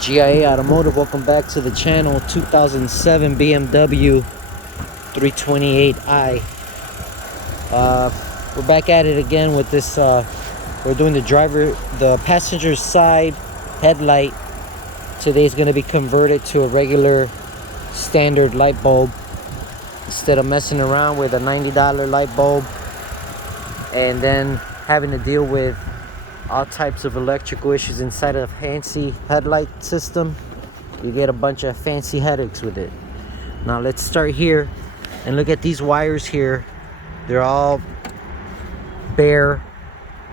G.I.A. Automotive, welcome back to the channel. 2007 BMW 328i. We're back at it again with this. We're doing the passenger side headlight. Today's going to be converted to a regular standard light bulb instead of messing around with a $90 light bulb and then having to deal with all types of electrical issues inside of a fancy headlight system. You get a bunch of fancy headaches with it. Now let's start here and look at these wires here. They're all bare.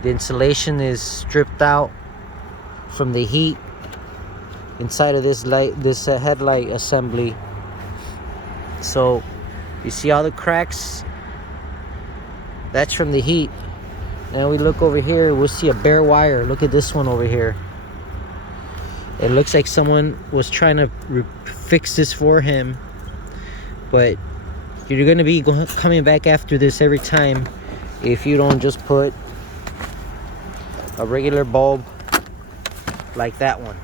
The insulation is stripped out from the heat inside of this headlight assembly. So you see all the cracks? That's from the heat. Now we look over here, we'll see a bare wire. Look at this one over here. It looks like someone was trying to fix this for him, but you're going to be coming back after this every time if you don't just put a regular bulb like that one.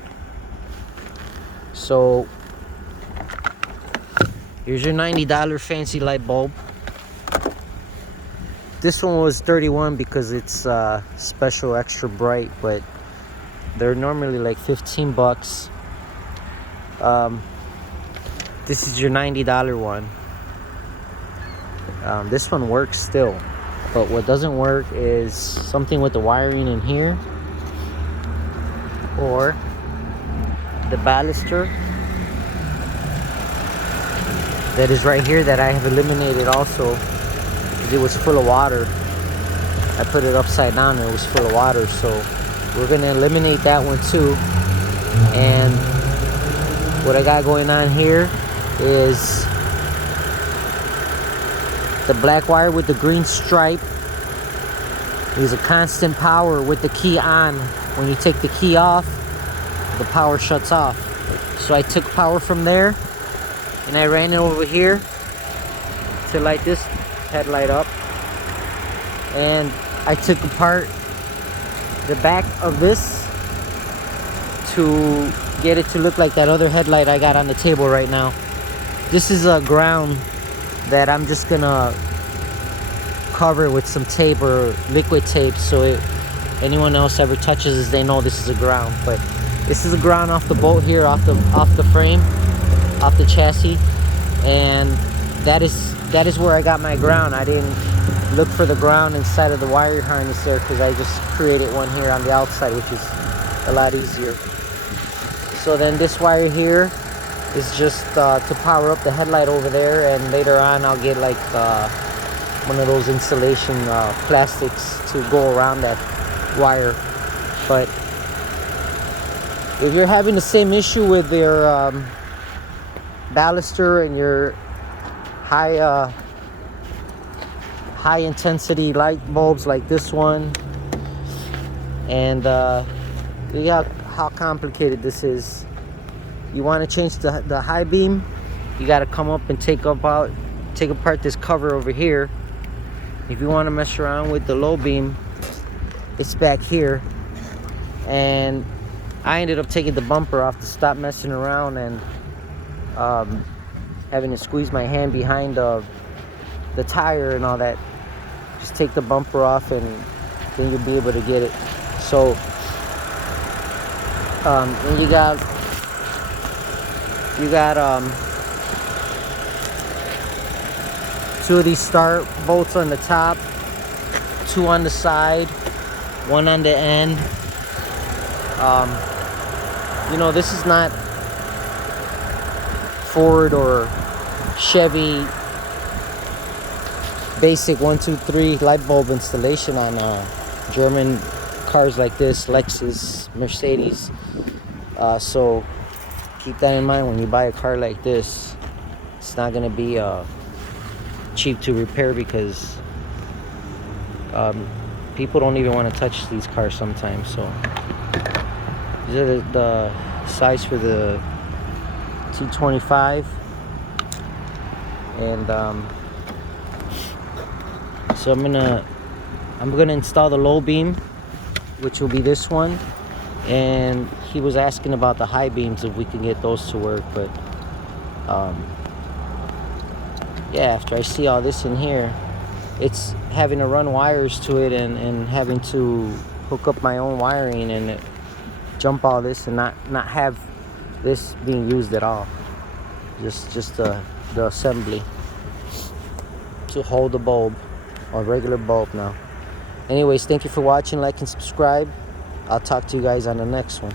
So here's your $90 fancy light bulb. This one was $31 because it's special extra bright, but they're normally like $15. This is your $90 one. This one works still, but what doesn't work is something with the wiring in here or the baluster that is right here that I have eliminated also. It was full of water. I put it upside down and it was full of water, so we're gonna eliminate that one too. And what I got going on here is the black wire with the green stripe is a constant power with the key on. When you take the key off, the power shuts off. So I took power from there and I ran it over here to light this headlight up, and I took apart the back of this to get it to look like that other headlight I got on the table right now. This is a ground that I'm just gonna cover with some tape or liquid tape, so if anyone else ever touches this, they know this is a ground. But this is a ground off the bolt here, off the frame, off the chassis, and that is where I got my ground. I didn't look for the ground inside of the wire harness there because I just created one here on the outside, which is a lot easier. So then this wire here is just to power up the headlight over there, and later on I'll get like one of those insulation plastics to go around that wire. But if you're having the same issue with your baluster and your high intensity light bulbs like this one, and you got how complicated this is. You want to change the high beam, you got to come up and take apart this cover over here. If you want to mess around with the low beam, it's back here. And I ended up taking the bumper off to stop messing around and having to squeeze my hand behind the tire and all that. Just take the bumper off and then you'll be able to get it. So and you got two of these start bolts on the top, two on the side, one on the end. You know, this is not Ford or Chevy basic 1, 2, 3 light bulb installation on German cars like this, Lexus, Mercedes. So keep that in mind when you buy a car like this. It's not going to be cheap to repair because people don't even want to touch these cars sometimes. So these are the size for the T25, and so I'm gonna install the low beam, which will be this one, and he was asking about the high beams, if we can get those to work. But yeah, after I see all this in here, it's having to run wires to it, and having to hook up my own wiring and jump all this, and not have this being used at all. Just the assembly to hold the bulb, or regular bulb now. Anyways, thank you for watching. Like and subscribe. I'll talk to you guys on the next one.